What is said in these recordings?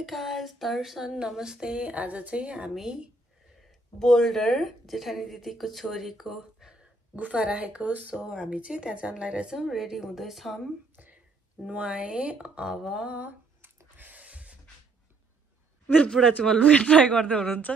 Hi guys, दर्शन नमस्ते। आज चाहिँ हामी बोल्डर जेठानी दिदीको छोरीको गुफा राखेको सो हामी चाहिँ त्यहाँ जान लागिरहेछौँ। रेडी हुँदैछौँ। नुहाए अब मेरो बुढा चाहिँ मलाई ट्राई गर्दै हुनुहुन्छ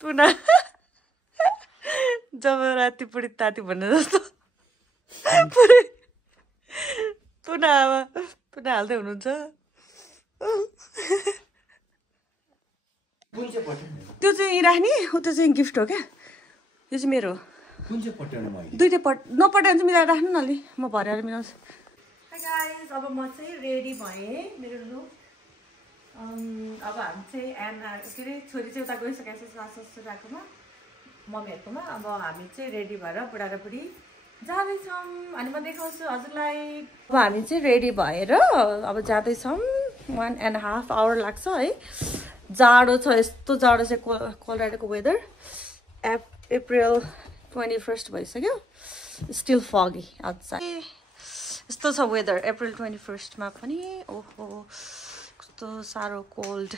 पुनः जब राति पुडी ताती भन्ने जस्तो पुनः हाल्दै हुनुहुन्छ। त्यो चाहिँ राख्ने हो, त्यो चाहिँ गिफ्ट हो क्या। यो चाहिँ मेरो दुईटै नपठायो भने चाहिँ मिलाएर राख्नु न अलि, म भरेर मिलाउँछु। अब म चाहिँ रेडी भएँ मेरो लुक। अब हामी चाहिँ एना के अरे छोरी चाहिँ उता गइसकेको छ सासु ससुराकोमा मम्मीहरूकोमा। अब हामी चाहिँ रेडी भएर बुढा र बुढी जाँदैछौँ अनि म देखाउँछु हजुरलाई। अब हामी चाहिँ रेडी भएर अब जाँदैछौँ। 1.5 आवर लाग्छ है। जाडो छ, यस्तो जाडो छ कोलोराडोको वेदर। अप्रिल 21 भइसक्यो, स्टिल फगी आउटसाइड। यस्तो छ वेदर अप्रिल 21 मा पनि। ओहो कस्तो साह्रो कोल्ड।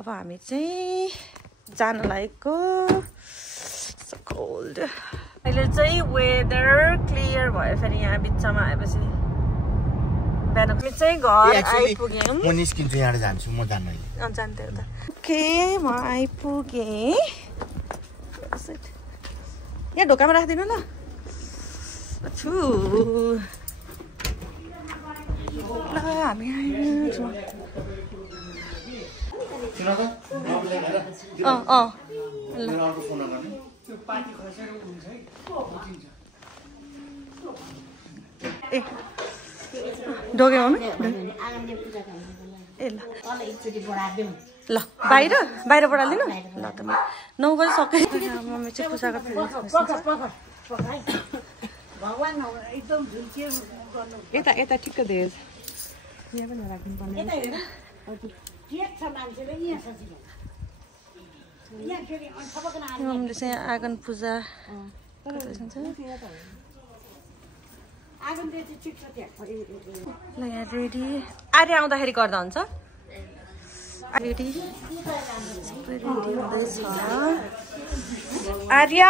अब हामी चाहिँ जान लागेको कोल्ड। अहिले चाहिँ वेदर क्लियर भयो फेरि यहाँ बिचमा आएपछि। बिहान हामी चाहिँ घर आइपुग्यौँ। म निस्किन्छु यहाँ जान्छु म जान्दैन। जान्थ्यो त। ओके म आइपुगेँ। यहाँ ढोकामा राखिदिनु ल। छु ल हामी आयौँ। ए ढोके मम्मी ए ल बाहिर बढालिदिनु ल त 9 बजी सकै। मम्मी चाहिँ पूजा गर्दै यता ठिक्क दिएछ। यहाँ पनि राख्नु पर्ने। मम्मीले चाहिँ आँगन पूजा ल यहाँ रेडी। आर्य आउँदाखेरि गर्दा हुन्छ। रेडी सबै रेडी हुँदैछ। आर्य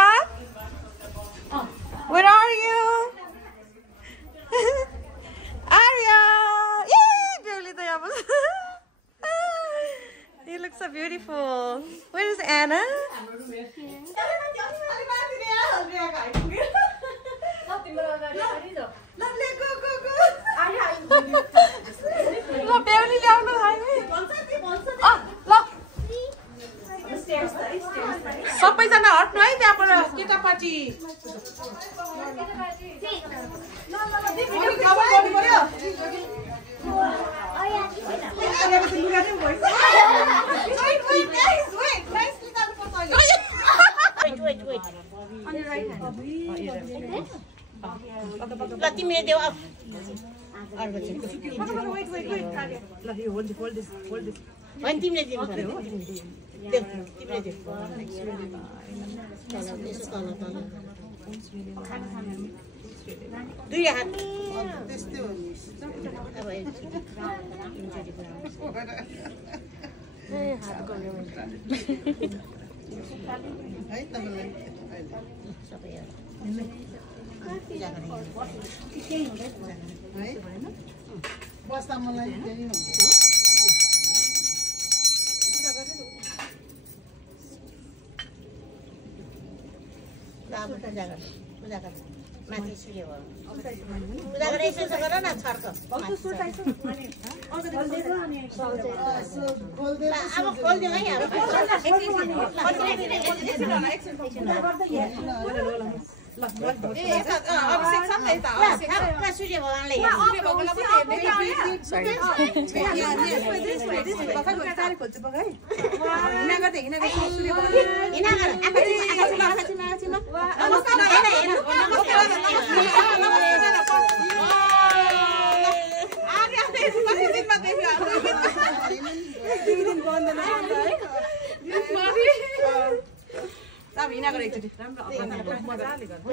where are you? Arya! Yay! Beauty to yamas. You look so beautiful. Where is Anna? सबैजना हट्नु है त्यहाँबाट केटापाटी। तिमीले देऊ होइन तिमीले दिनु पर्यो। दुई हात त्यस्तै हो नि। हात गर्नु है तपाईँलाई सबै है बस्दा मलाई त्यही हुन्छ। माथि सूर्य भयो पूजा गरेर यसो गर न छर्क अब खोल्दिउँ है सूर्य भगवानले अब हिँडा गरेर एकचोटि राम्रो मजाले गर्नु।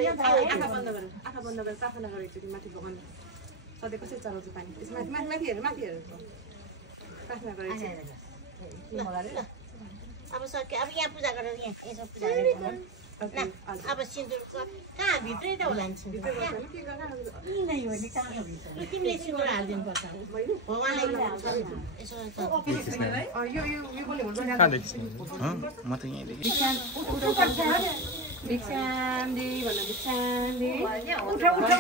आँखा बन्द गरेर प्रार्थना गरेर एकचोटि माथि भगवान सधैँ कसरी चलाउँछ पानी। माथि हेरेर प्रार्थना गरेर अब सक्यो अब यहाँ पूजा गरेर यहाँ यसो पूजा गरेर अब सिन्दुर कहाँ भित्रै त होला नि सिन्दुर तिमीले सिन्दुर हालिदिनु पर्छ भगवानलाई यसो म त यहीँ भिक्षान्दी भन्नु भिक्षान्दी उठ उठ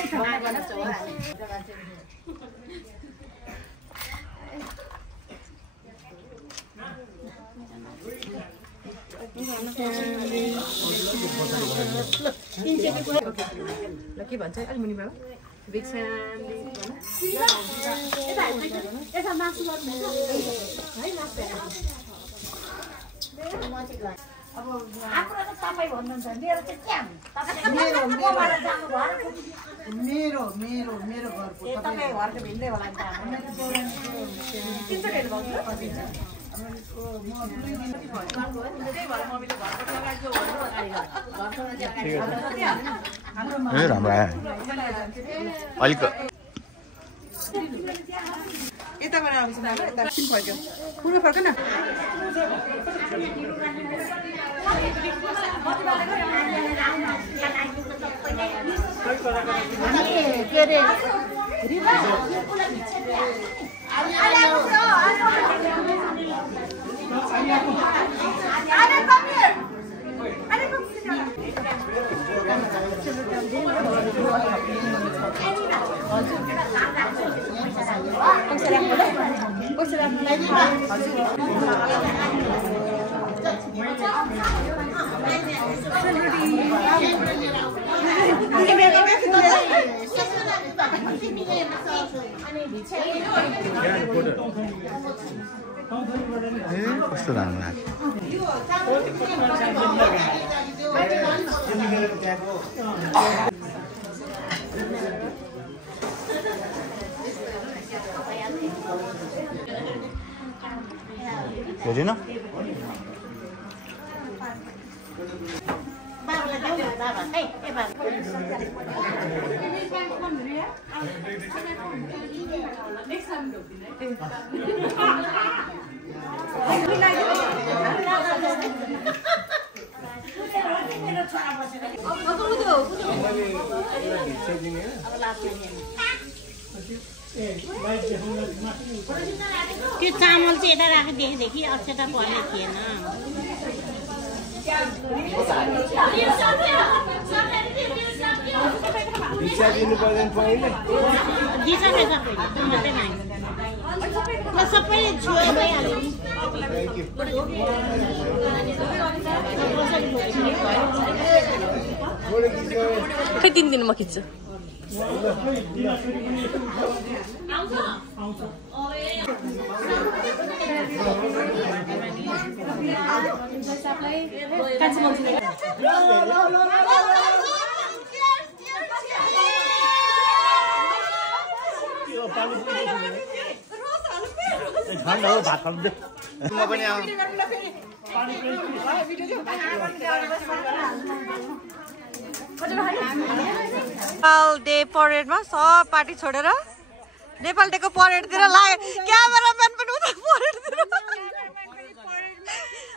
के भन्छ अलि मुनि भयो भिक्षान्दी यता मासु गर्नु है अब आफ्नो त तपाई भन्नुहुन्छ मेरो चाहिँ के मेरो मेरो घरको तपाईँ घरको भिन्दै होला नि त तिनचोटि हेर्नुभएको राम्रो आयो अलिक यताबाट आउँछ यता किन फर्क्यो पूर्व फर्क न के अरे कस्तो राम्रो हेरिन त्यो चामल चाहिँ यता राखिदिएदेखि अक्षता पर्ने थिएन सबै छुवा भइहाल्यो खै 3 दिन म खिच्छु भात खानु म पनि नेपाल डे परेडमा सब पार्टी छोडेर नेपाल डेको परेडतिर लाग्यो क्यामेराम्यान पनि उता परेडतिर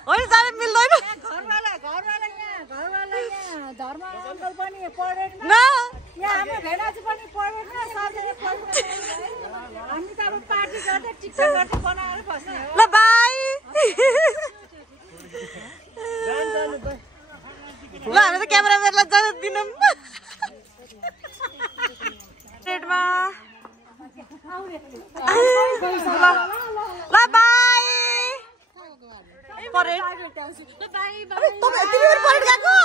होइन जान मिल्दैन ल बाई ल हामी त क्यामेराम्यानलाई जान दिनौँ रेडमा ल बाई परेड तिमी परेड गएको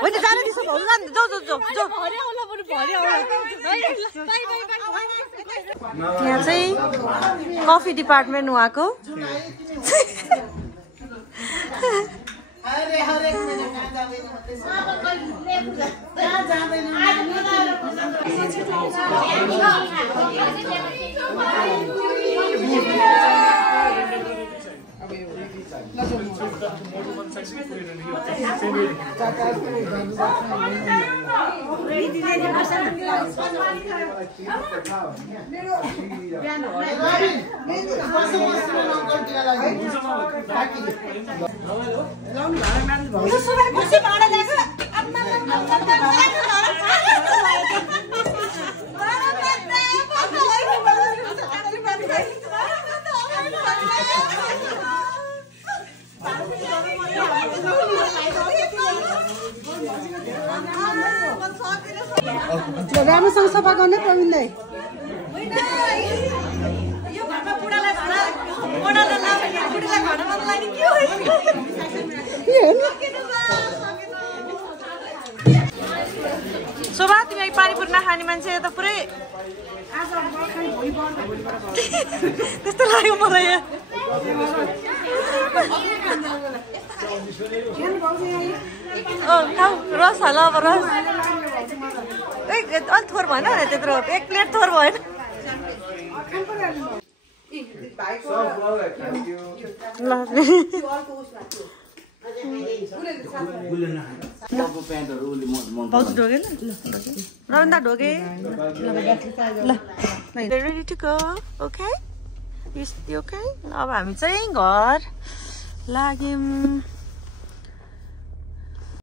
होइन जान दिसो जाऊ यहाँ चाहिँ कफी डिपार्टमेन्ट उहाँको राम्रोसँग सफा गर्ने प्रवीण दाइ शोभा तिमी पानीपुरी नखाने मान्छे त पुरै त्यस्तो लाग्यो मलाई रस हाल अब रस अलिक थोर भएन त्यत्रो 1 प्लेट थोर भएन Rabindra Dhoge ready to go okay okay अब हामी चाहिँ घर लाग्यौँ